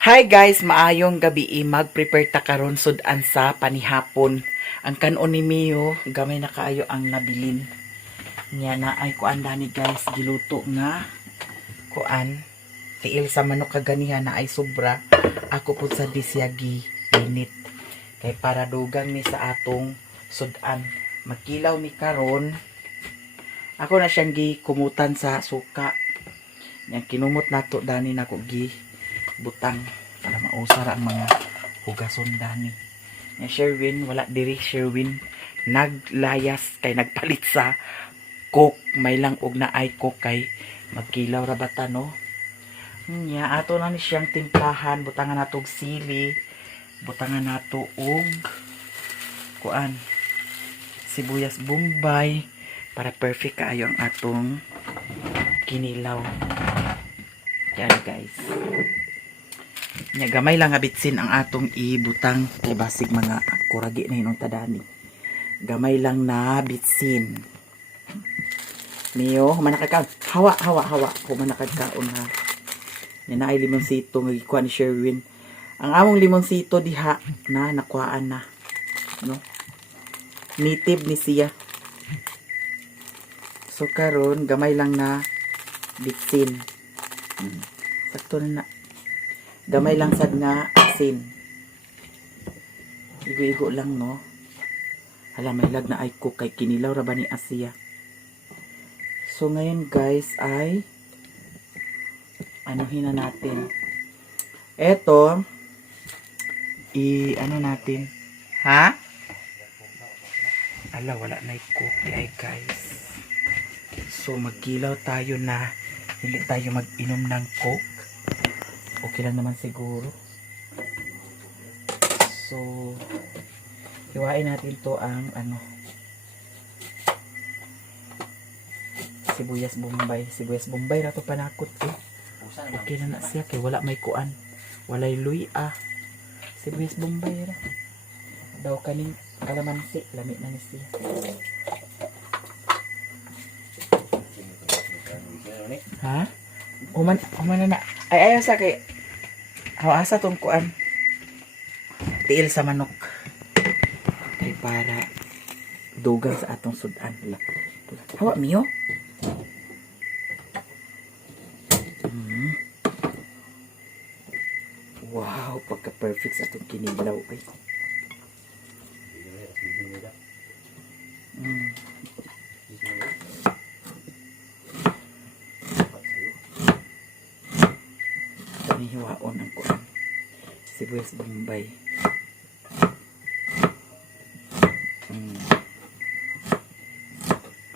Hi guys, maayong gabi. Mag-prepare ta karon sudan sa panihapon. Ang kanon ni Mio, gamay na kaayo ang nabilin. Nya na ay kuan dani guys, giluto nga kuan. Tiil sa manok kaganiha na ay sobra. Ako pud sa disyagi init. Kay para dugang ni sa atong sudan. Magkilaw mi karon. Ako na siyang gikumutan sa suka. Yang kinumot nato dani nako gi butang para mausar ang mga hugason dani. Nya Sherwin, wala diri Sherwin. Naglayas kay nagpalit sa coke. May lang og na ay coke kay magkilaw ra bata no. Nya ato na ni siyang timplahan, butangan nato og sili, butangan nato og kuan sibuyas bombay para perfect kaayo ang atong kinilaw. Yan guys. Nya gamay lang nga bitsin ang atong ibutang kay basig mga kuragi na hinong tadani. Gamay lang na bitsin. Mio, humanakagkaon. Hawa. Humanakagkaon ha. Yan na ay limonsito nga gikuha ni Sherwin. Ang among limonsito diha na nakuhaan na. No? Native ni siya. So karon gamay lang na bitsin. Sakto na. Gamay lang sad nga asin. Igo-igo lang no. Hala may lag na ay cook kay kinilaw ra ba ni Asia. So ngayon guys ay anuhin na natin. Eto ano natin. Ha? Ala wala na i-cook ay guys. So magkilaw tayo na hindi tayo mag-inom ng coke. Okay lang naman siguro. So hiwain natin to ang sibuyas bombay na to panakot eh. Okay na siya kay wala may kuan, walay luy sibuyas bombay ra daw kaning kalamansi lami na ni siya. Ha? Human na. Ay ayaw sa kay hawasa tong kuan. Tiil sa manok. Kay para dugang sa atong sudan. Hawa Mio. Wow, pagka perfect sa atong kinilaw ay. Hiwaon ang kuan sibuyas bombay.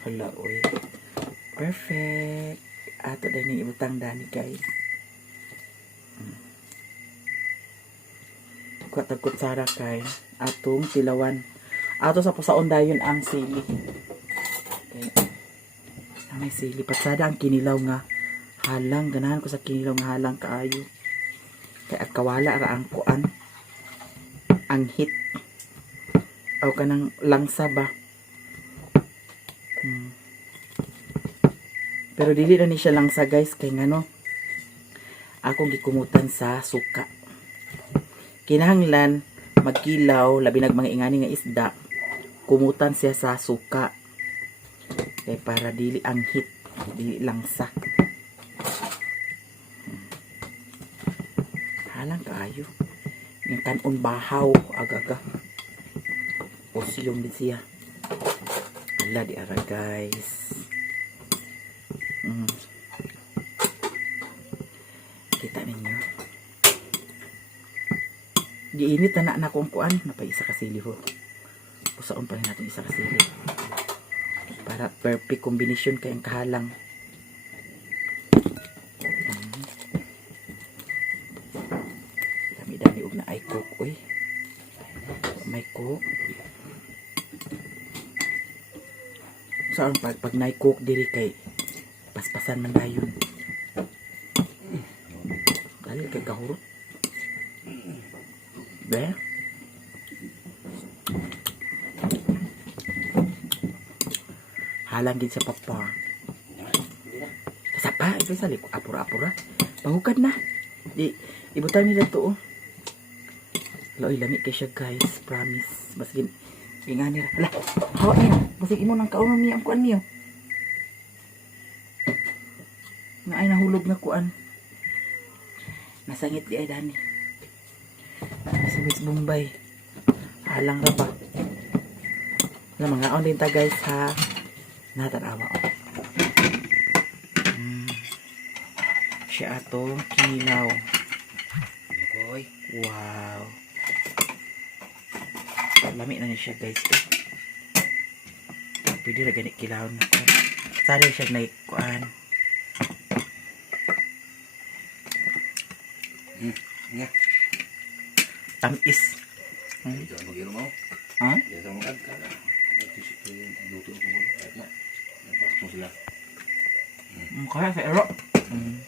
Hala oy perfect ato din ibutang dani guys. Kuwat kutsara kay atong tilawan ato sa pusaon dayon ang sili. Okay. May sili patsada ang kinilaw nga halang ganahan ko sa kinilaw nga halang kaayo. Kaya kawala ra ang kuan ang hit o kanang langsa ba. Pero dili na ni siya langsa guys kay ngano akong gikumutan sa suka. Kinahanglan magkilaw labi nag mga ingani nga isda kumutan siya sa suka kay para dili ang hit dili langsa. Halang kaayo yung kanon bahaw agaga o silong din siya. Hala di ara guys. Kita ninyo giinit na na kung kuan napay isa kasili ho. Pusaon pa rin natin isa kasili para perfect combination kay ang kahalang. Dami-dami og na ay cook oy. May cook. Saan pag na-cook diri kay paspasan man dayon. Dali kay kahurot. Be? Halang din sa papa. Sa pa, ito sa liko apura-apura. Pahukad na. Di Ibutang nila to, oh. Loy, lami kay siya, guys. Promise. Basig, ingani ra. Hala, hawak niyo. Basig imo nang kaunon niya ang kuan niyo. Na ay nahulog na kuan. Nasangit di ay dani. Sa Miss Bombay. Halang ra ba? Wala, mga on din ta, guys, ha. Natanawa, oh. Siya atong kinilaw. Koy. Wow. Lami na ni siya, guys. Pwede na ganit kilaw na kuan. Sada siya na kuan. Nga. Tamis. Ito ang mag-iro mo. Ha? Ito ang mag-ag. Ito yung luto ko. Kahit na. Napas mo sila. Kaya sa ero.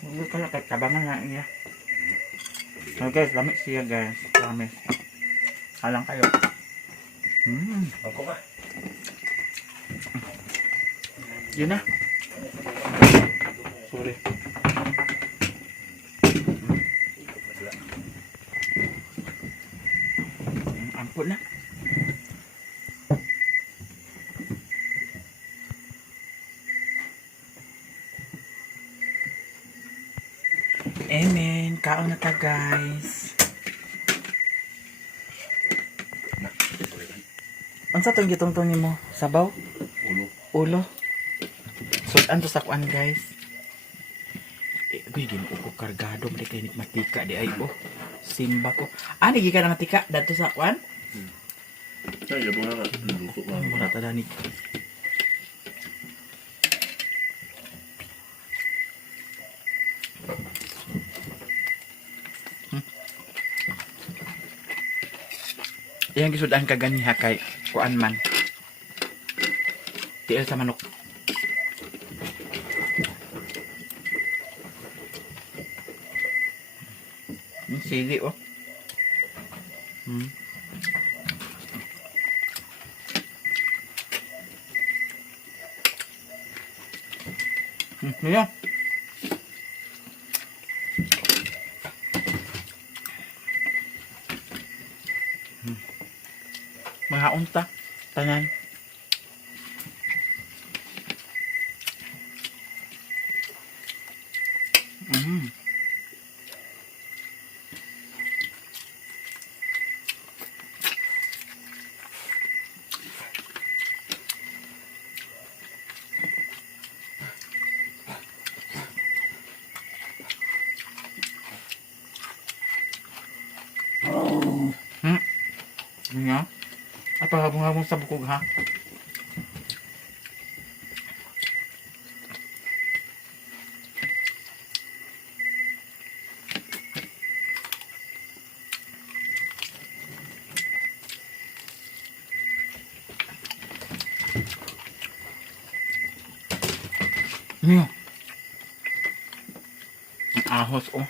Hindi kaya kay tabangan na niya. So guys, lami siya, guys. Promise. Halang kayo. Ako ba? Yun na. Sorry. Ampun na. Amen. Kaon na ta, guys. Unsa tong gitungtong nimo? Sabaw? Ulo. Ulo? Sudan to sa kuan, guys. Uy, ginuo ko kargado. Mali kay matika di ay, oh. Simba ko. Nagi ka na matika. Dato sa kuan? Ay, yabo nga. Luto ko. Mura ta danig. Iyang gisudan ka ganiha kay kuan man. Tiil sa manok. Sili, oh. Yeah. Mga unta, tanan. Nga. At paghabong-habong sa bukog, ha? Nga. Ang ahos, oh.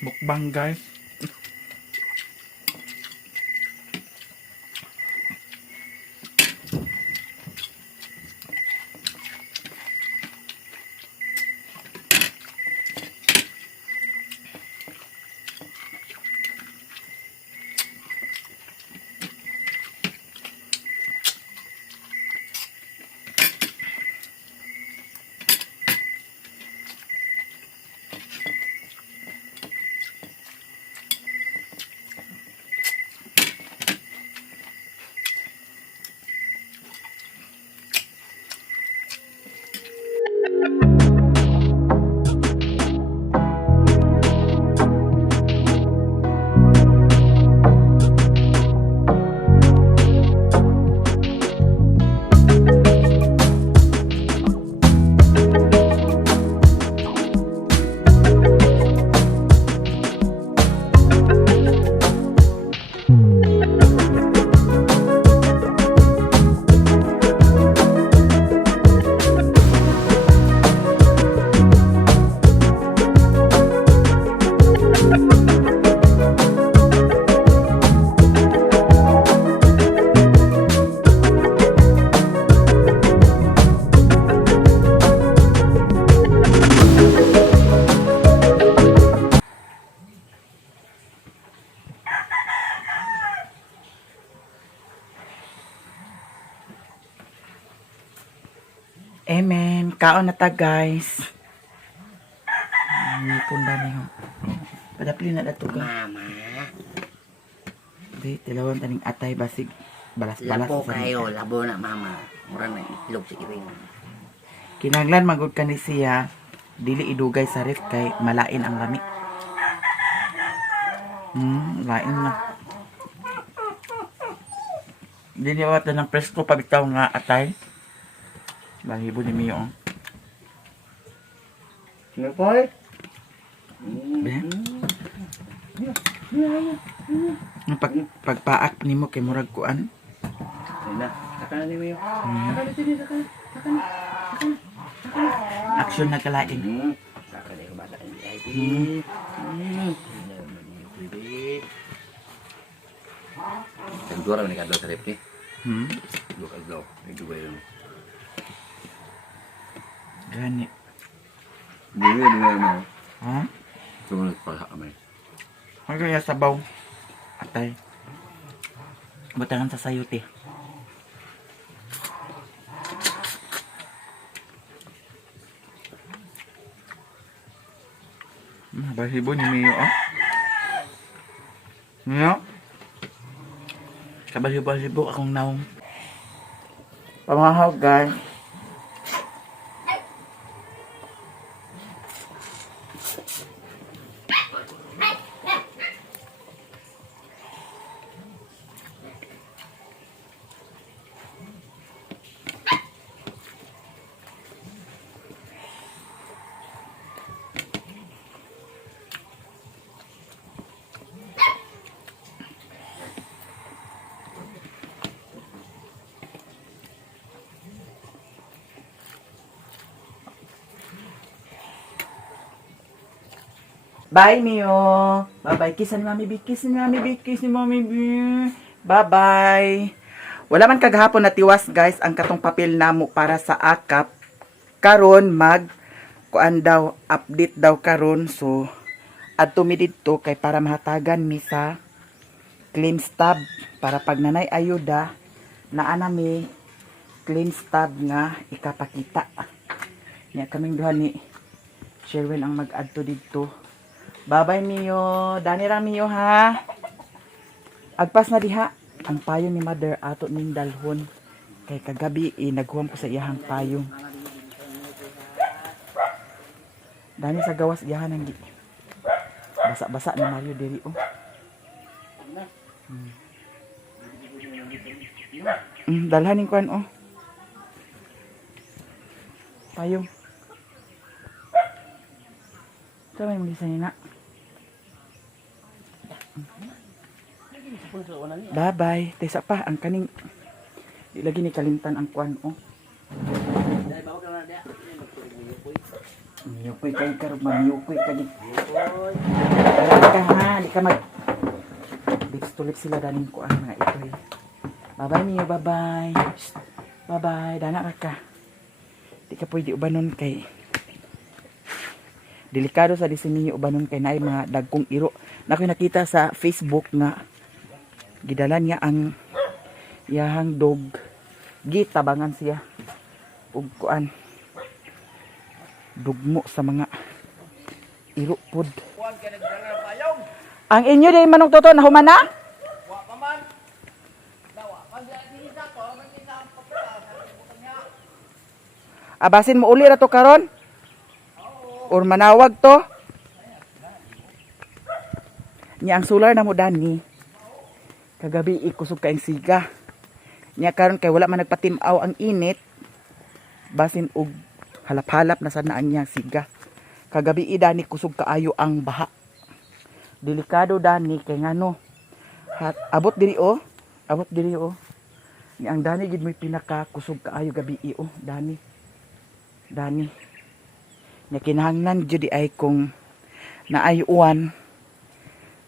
Mukbang, guys. Kaon na ta guys. Punda niyo. Padapli na dato ka. Mama. Di tilawan taning atay basig balas-balas. Labo kayo, labo na mama. Mura na itlog sa iring. Kinahanglan magud kani siya dili idugay sa ref kay malain ang lami. Lain na. Dili wata ng presko pabitaw nga atay. Lahibo ni Mio. Sino po eh? Pagpaak nimo kay murag kuan. Ayun na. Saka na niyo. Aksyon na kalain. Saka na yung bata. Tagdura man kadlaw sa rep ni. Dua kadlaw. Ito ba yun? Gani. Dili mo. Ha? Sumunod pa sa amay. Hanggang ya sabaw. Atay. Butangan sa sayuti. Basibo ni Mio, oh. Mio? Kabasibo akong naong. Pamahaw, guys. Bye, Mio. Bye-bye. Kiss ni Mami B. Kiss ni Mami B. Kiss ni Mami B. Bye-bye. Wala man kaghapon na tiwas, guys, ang katong papel namo para sa akap. Karon kuan daw, update daw karon. So, adto mi didto kay para mahatagan mi sa claim stub. Para pag nanay ayuda, naa na mi claim stub nga ikapakita. Nya kaming duha ni Sherwin ang mag-adto didto. Bye-bye, Mio. Dani ra, Mio, ha? Agpas na diha. Ang payong ni Mother ato ning dalhon. Kay kagabi, naghuwam ko sa iyahang payong. Dani sa gawas iyahan ang basa-basa ni Mario diri, oh. Dalhanin ko, oh. Payong. Ito may muli sa nina. Bye-bye. Tesa pa, ang kaning di lagi ni kalimtan ang kuan, oh. Miyukoy kayo karong mamiyukoy ka di. Ka ha, di ka mag lips to lips sila daning kuan mga ito eh. Bye-bye Mio, bye-bye. Bye-bye, dana ka. Di ka pwede ubanon kay delikado sa disenyo ubanon kay naay mga dagkong iro. Nakoy nakita sa Facebook nga gidalan niya ang iyahang dog, gitabangan siya ug kuan dugmo sa mga iro pod. Ang inyo day manong toto na human na? Abasin mo uli ra to karon? Or manawag to? Nya ang solar na mo dani. Kagabi ikusog kaing siga. Nya karon kay wala man nagpatimaw ang init. Basin og halap-halap na sana ang iyang siga. Kagabi dani kusog kaayo ang baha. Delikado dani kay ngano. Abot diri oh. Abot diri oh. Nya ang dani gid may pinaka kusog kaayo gabi oh, dani. Dani. Nya kinahanglan jud ay kung naayuan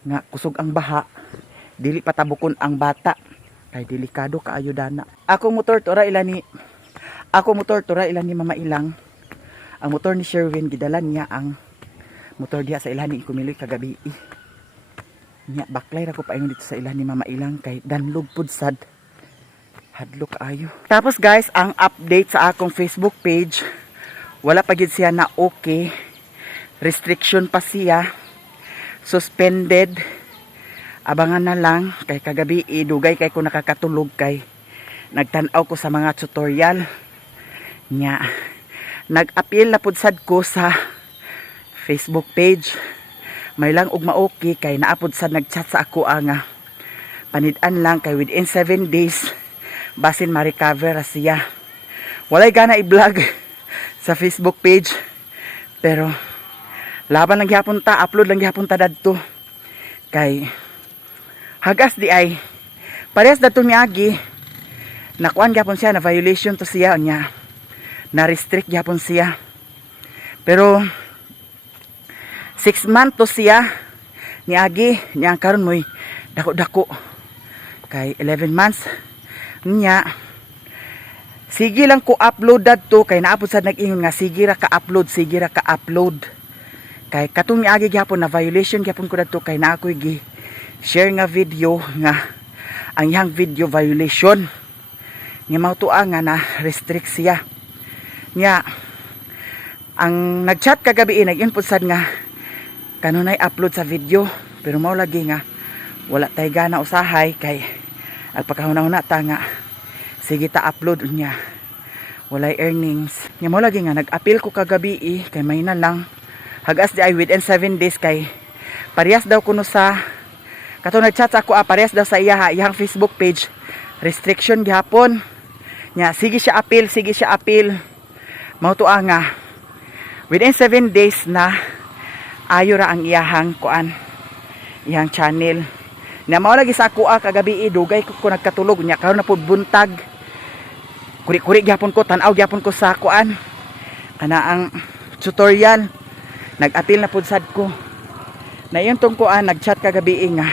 nga kusog ang baha. Dili patabukon ang bata kay delikado kaayo dana. Ako motor tura ila ni Mama Ilang. Ang motor ni Sherwin gidalan niya ang motor diha sa ilahan ni Kumiloy kagabi. Nya baklay ra ko paingon dito sa ilahan ni Mama Ilang kay danlog pud sad. Hadlo kaayo. Tapos guys, ang update sa akong Facebook page, wala pa gid siya na okay. Restriction pa siya. Suspended. Abangan na lang kay kagabi dugay kay ko nakakatulog kay nagtan-aw ko sa mga tutorial nya. Nag-appeal na pud sad ko sa Facebook page. May lang ug maoki kay naapod sad nag-chat sa ako nga panid-an lang kay within 7 days basin ma-recover siya. Walay gana i-vlog sa Facebook page pero laban lang gyapon ta, upload lang gyapon ta dadto kay hagas di ay parehas dadto miagi nakuan gyapon siya na violation to siya nya na restrict gyapon siya pero 6 months to siya niagi nya karon moy dako-dako kay 11 months nya sige lang ko upload dadto kay naapod sad nag-ingon nga sige ra ka upload kay katong miagi gyapon na violation gyapon ko dadto kay naa koy gi share nga video nga ang iyang video violation nga mautua nga na restrict siya nya ang nagchat kagabi nag-input sad nga kanunay upload sa video pero mao lagi nga wala tay gana usahay kay alpakahuna-huna ta nga sige ta upload niya walay earnings nya mao lagi nga nag-appeal ko kagabi kay may na lang hagas di ay within 7 days kay parehas daw kuno sa katong nagchat sa ako parehas daw sa iyang Facebook page restriction gihapon nya sige siya appeal mao tuwa nga within 7 days na ayo ra ang iyang iyang channel na mao lagi sa ako kagabi dugay ko nagkatulog nya karon na pud buntag kuri-kuri gyapon ko tan-aw gyapon ko sa kana ang tutorial nag-appeal na pud sad ko na yun tong nag-chat kagabi nga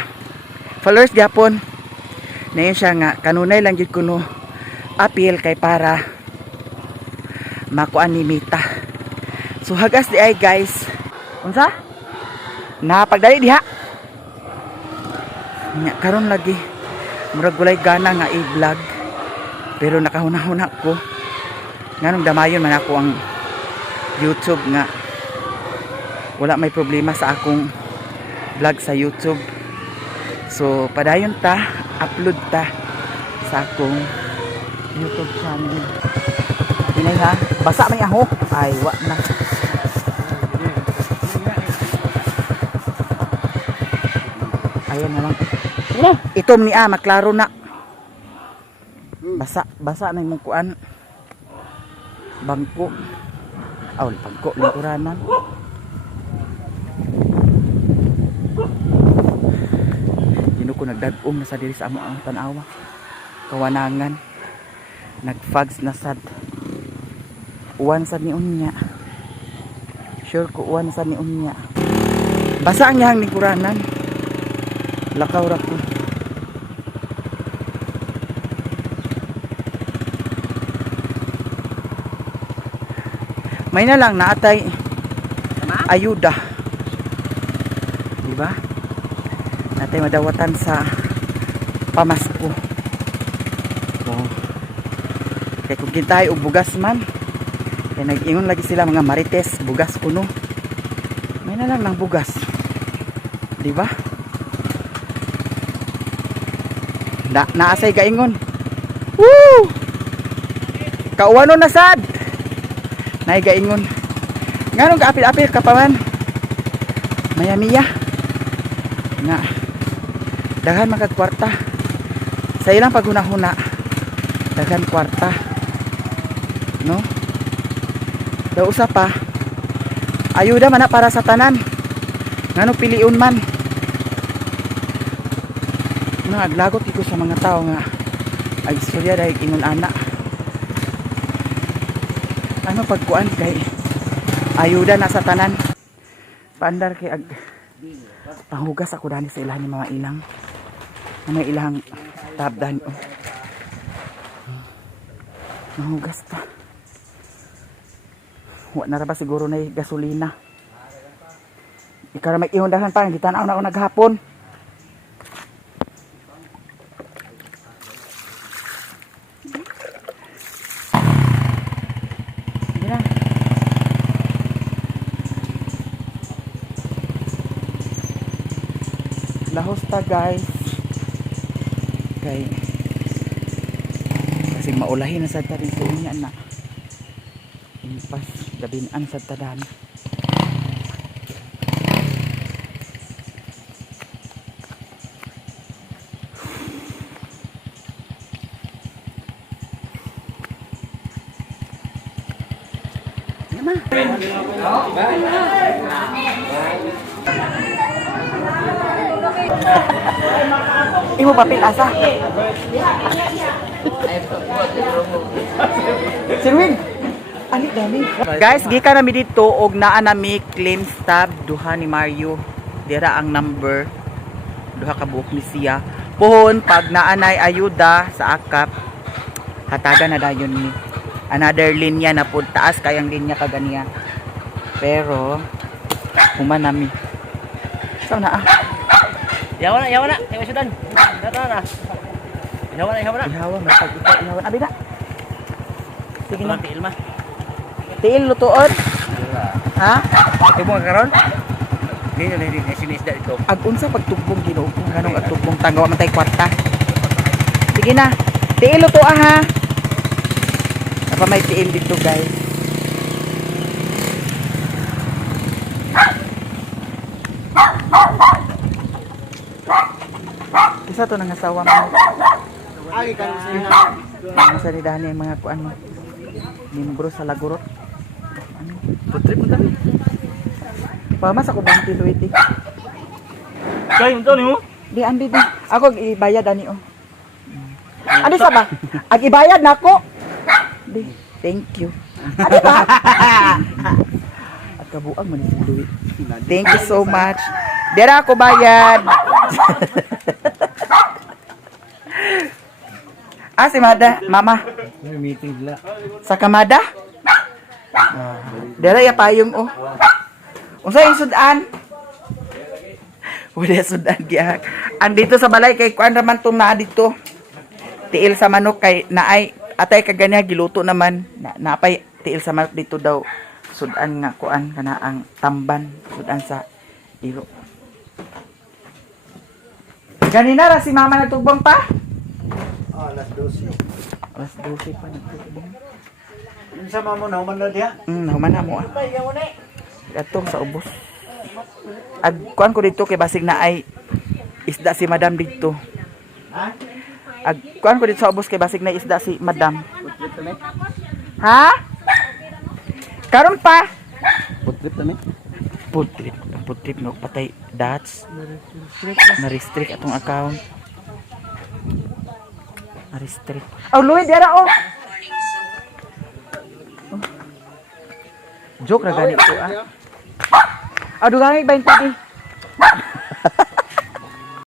followers gyapon na yun siya nga kanunay lang gyud kuno appeal kay para makuan ni Mita so hagas di ay guys unsa napagdali diha nya karon lagi murag walay gana nga i-vlog pero nakahuna-huna ko nganong damayon man ako ang YouTube nga wala may problema sa akong vlog sa YouTube so padayon ta upload ta sa akong YouTube channel inay ha basa may aho ay wa na ayan na lang itom ni maklaro na basa na yung kuan bangko bangko lingkuranan ko nagdagom na sa diri sa amo ang tanawa kawanangan nagfags na sad uwan sad ni unya sure ko uwan sad ni unya basa ang iyang lingkuranan lakaw ra ko may na lang naatay ayuda diba natay madawatan sa pamasko kay kung kintay og bugas man kay nag-ingon lagi sila mga marites bugas kuno may na lang ng bugas diba naasay kaingon woo kauwano na sad nay gaingon nganong kaapil-apil ka pa man maya-miya nga daghan magag kwarta sa ilang paghuna-huna daghan kwarta no daw usa pa ayuda man na para sa tanan ngano piliun man aglagot ko sa mga tao nga ay istorya dahil ingon ana ano pagkuan kay ayuda na sa tanan paandar kay panghugas ako dani sa ilahan ni mga ilang ano ilang tabdan panghugas ta wa na ra ba siguro na gasolina ikara may ihundahan pa gitanaw na ako naghapon Lahos ta guys. Kay kasi maulahin na sa tarin sa inya na. Impas gabinan sa tadan. Imo papel asa? Sirwin. Ani dami. Guys, gikan nami dito og naa nami claim stub duha ni Mario. Dira ang number. Duha ka buok ni siya. Puhon pag naanay ayuda sa akap hatagan na dayon ni another linya na pud taas kayang linya kaganiya. Pero human nami. Sana Yawa na. Yawa sudan. Data na. Yawa na. ihawa may pagkita ihawa. Abi na. Sige na. Ilma. Tiil lutuon. Ha? Ito mo karon? Hindi sinisda ito. Ag unsa pagtugbong Ginoo kung ganong agtugbong tanggaw man tay kwarta. Sige na. Tiil lutuan ha. Apa may tiil dito guys. Isa to nang asawa mo. Agi kan Ang sa ni Dani mga kuan mo. Membro sa Lagurot. Ano? Putrip mo tayo. Pamas ako bang tiluiti. Kaya mo to ni mo? Di andi di. Ako ibayad ani oh. Ano sa ba? Ag ibayad nako. Di. Thank you. Ano ba? At kabuang man si Louis. Thank you so much. Dira ako bayad. Si Mada, Mama. May meeting sila. Sa Kamada? Dira ya payong oh. Unsa yung sudan? Wala sudan giyak. Andito sa balay kay kuan raman tong naa dito. Tiil sa manok kay naay atay kaganya giluto naman. Naapay tiil sa manok dito daw. Sudan nga kuan kana ang tamban sudan sa iro. Ganina ra si Mama nagtugbong pa? Alas 12. Alas 12 pa nagtugbong. Sama mo na, man na diya. Nahuman na mo ah. Atong sa ubos. Ag kuan ko dito kay basig na ay isda si Madam dito. Ag kuan ko dito sa ubos kay basig na isda si Madam. Ha? Karon pa? Putrip na Putrip no patay dots. Na-restrict atong account. Na-restrict. Oh, Louie, dera oh. Joke na gani ko ah. Aduh gamit 20 di.